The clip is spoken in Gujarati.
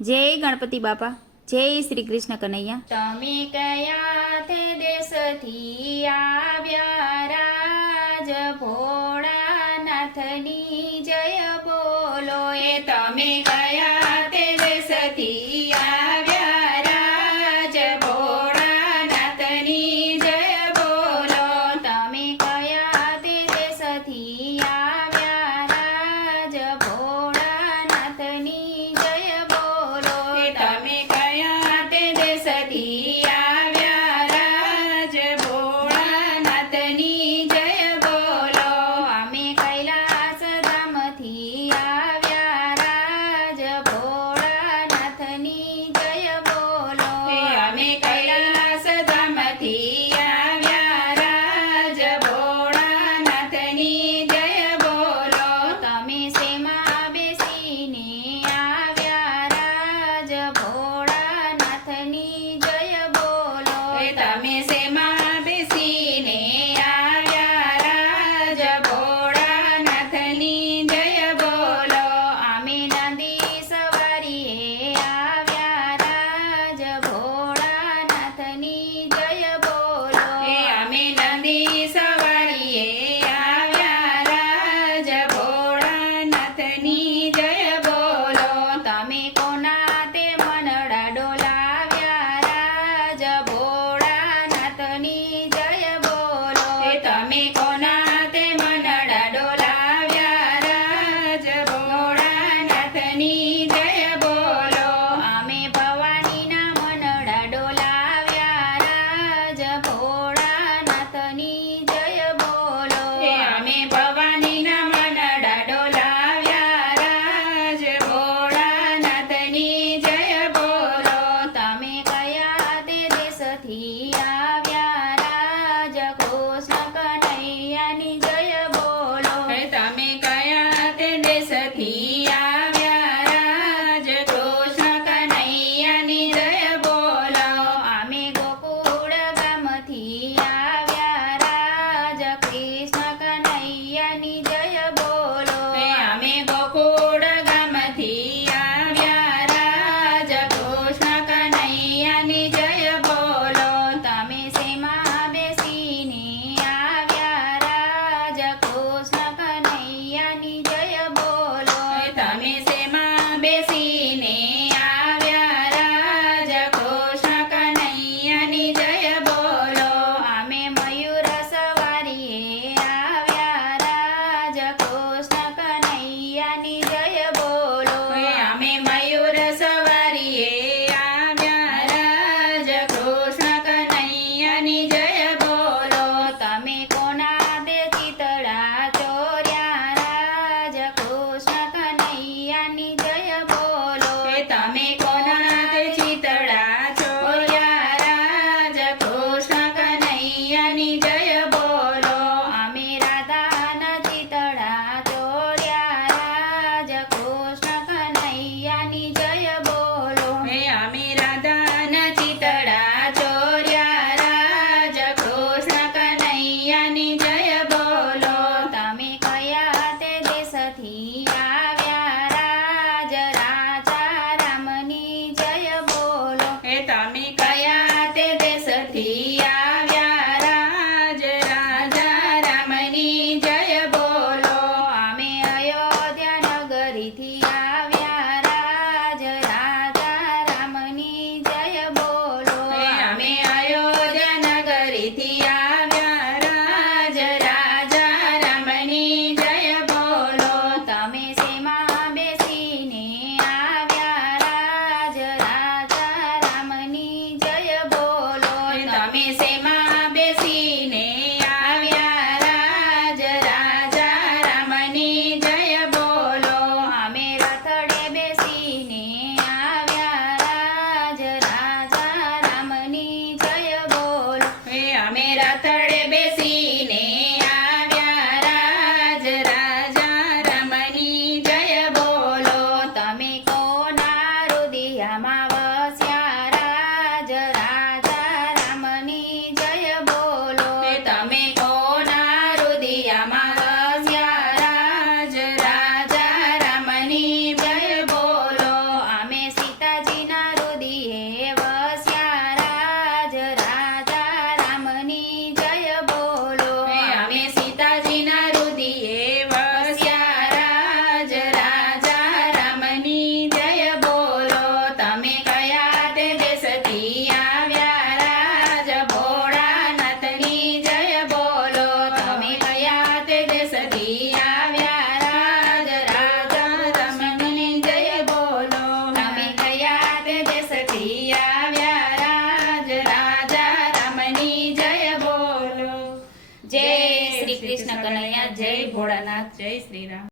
જય ગણપતિ બાપા, જય શ્રી કૃષ્ણ કનૈયા. તમે કયા દેશ દેશથી આવ્યા, રાજ ભોળાનાથની જય બોલો એ તમે ભવાની જય બોલો. અમે ભવાનીના મનડા ડોલાવ્યા રાજ ભોળાનાથની જય બોલો. અમે ભવાનીના મનડા ડોલાવ્યા રાજ ભોળાનાથની જય બોલો. તમે કયા તે દેશથી I Annie. 你赢 શ્રી રામ